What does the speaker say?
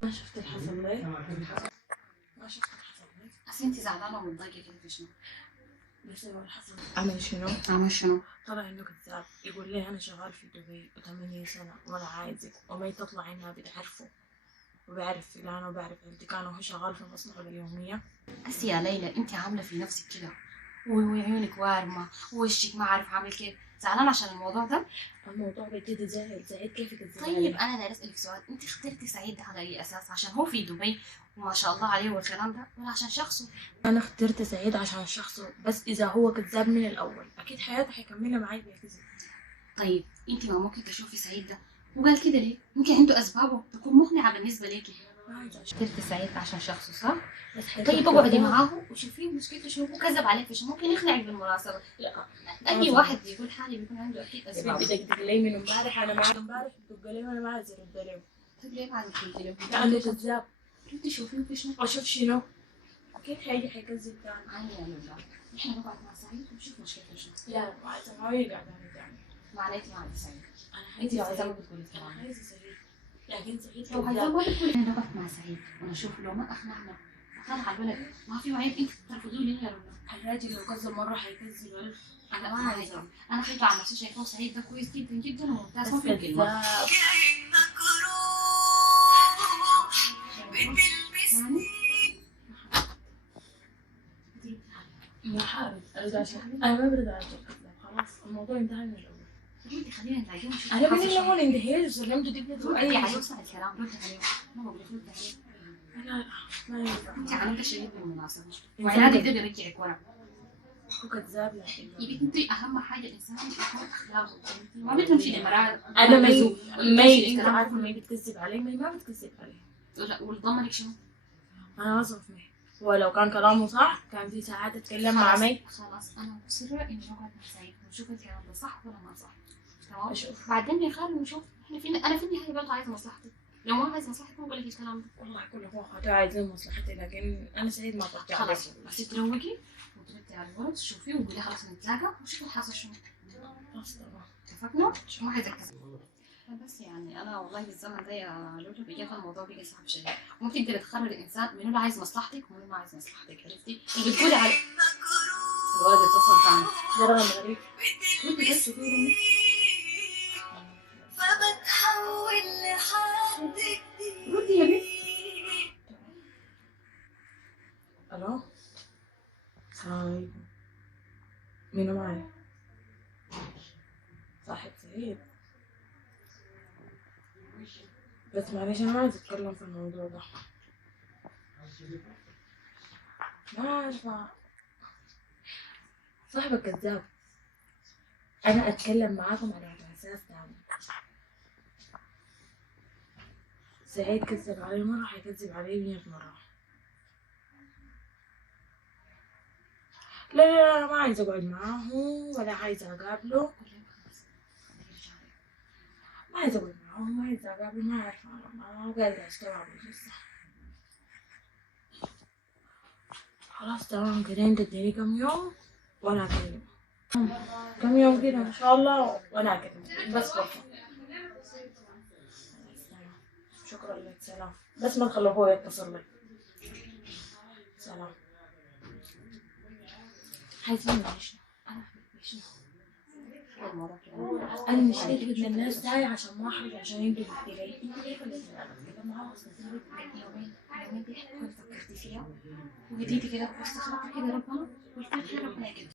ما شفت الحصل ليه؟ ما شفت الحصل ليه؟ اصل انت زعلانه ومتضايقه كده في شنو؟ بس هو الحصل عمل شنو؟ عامل شنو؟ طلع انه كذاب، يقول لي انا شغال في دبي و8 سنة وانا عايزك، وما تطلع انها بتعرفه وبعرف فلان وبعرف عيلتي، كان هو شغال في مصنع اليومية. بس يا ليلى انت عامله في نفسك كده وعيونك وارمه ووشك ما عارف عامل كده، زعلانه عشان الموضوع ده؟ الموضوع بجد زعل سعيد، كيف كذاب طيب عليه؟ انا داير اسالك سؤال، انت اخترتي سعيد ده على اي اساس؟ عشان هو في دبي وما شاء الله عليه والكلام ده، ولا عشان شخصه؟ انا اخترت سعيد عشان شخصه، بس اذا هو كذاب من الاول اكيد حياته حيكملها معي بالكذب. طيب انت ما ممكن تشوفي سعيد ده وقال كده ليه؟ يمكن عنده اسبابه تكون مقنعه بالنسبه ليكي. ما عايزة أشوف. اخترتي سعيد عشان شخصه صح؟ بس طيب اقعدي معاه وشوفي مشكلته شنو، هو كذب عليك في شنو، ممكن يقنعك بالمناسبة. لا، اي واحد يقول حاجه بيكون عنده اكيد اسباب. بدك لي من امبارح، انا معي امبارح بدق لي وانا ما عايزة ارد له. طيب ليه ما عندك قلت له؟ لانه كذاب. انت شوفي في شنو. اشوف شنو؟ اكيد حيجي حيكذب تاني. عيني يا لولا، احنا نقعد مع سعيد ونشوف مشكلته شنو. لا، ما عايزة، ما هي قاعدة تاني. ما عليك ما عندي سعيد. انا انت لو عايزة عايزاه ما سعيد. بتقولي انا كلام. عايزة سعيد، لكن سعيد لو عايزاه كذاب. ما بتقولي. احنا نقعد مع سعيد ونشوف لو ما اقنعنا طلع على الولد ما في وعيب، انت ترفضوه ليه يا لولا؟ الراجل لو كذب مرة حيكذب ألف. انا ما عايزه، انا خايفه على نفسي، شايفاه سعيد ده كويس جدا جدا وممتاز بس ما في كلمه. كذاب. يعني ما حارب ارد عشان انا ما برد على الكذاب، خلاص الموضوع انتهى من الاول. انت خلينا نلاقيه ونشوف. انا بدي لهم انتهيت وسلمته دقيقة ردي اي عليه شيء. واسمع الكلام، ردي عليه. ما بقول لك ردي عليه. لا ما ينفع. انت عنيدة شديد بالمناسبة وعنادك ده بيرجعك ورا. هو كذاب لكن يبقى انت اهم حاجة الانسان يكون اخلاقه، ما بتمشي لمرأة انا تنقذه مي انت الكلام عارفه كله. مي بتكذب علي، مي ما بتكذب علي. والضمنك شنو؟ انا اصرف مي، ولو كان كلامه صح كان في ساعات اتكلم مع مي. خلاص انا مصرة اني نقعد مع سعيد ونشوف الكلام ده صح ولا ما صح. تمام؟ اشوف. بعدين يا خالد ونشوف احنا انا في النهاية برضه عايزة مصلحتك، لو ما عايز مصلحتك ما بقول لك الكلام ده. والله كل اخواته عايزين مصلحتي، لكن انا سعيد ما برجع له. خلاص بس تروقي وتردي على الولد تشوفيه وقولي خلاص نتلاقى ونشوف الحاصل شنو. خلاص تمام. اتفقنا؟ ما عايزة كذا. بس يعني انا والله بالزمن ده يا لولو بجد الموضوع بقى صعب شويه، ممكن تقدر تخرج الانسان منو اللي عايز مصلحتك ومنو ما عايز مصلحتك، عرفتي؟ اللي بتقولي على الولد اتصل ثاني ده رقم غريب. ردي بس تقولي فبتحول لحد جديد. ردي يا بنت. الو، السلام عليكم. مين معي؟ صاحب سعيد. بس معلش انا ما عايزة اتكلم في الموضوع ده، ما عارفة. صاحبك كذاب، انا اتكلم معاكم على اساس تاني. سعيد كذب علي مرة، حيكذب علي 100 مرة. لا لا لا، ما عايزة اقعد معاه ولا عايزة اقابله. ما عايزة اقعد معاه، ما عايزة اقابله، ما اعرف، ما قادرة استوعب لسه. خلاص تمام كده، انت اديني كم يوم وانا اكلمك. كم يوم كده ان شاء الله وانا اكلمك، بس فرصة. شكرا لك، سلام. بس ما تخلوا هو يتصل لك. سلام. عايزين نعيش. انا عايشين. انا مش هيك بدنا الناس داعي عشان ما احرج، عشان انتوا بتقولي انت ليه خليتني انا اتكلم معاها اصلا؟ يومين دي كنت فكرتي فيها وجديتي كده واستخرت كده ربنا قلت لك ربنا كده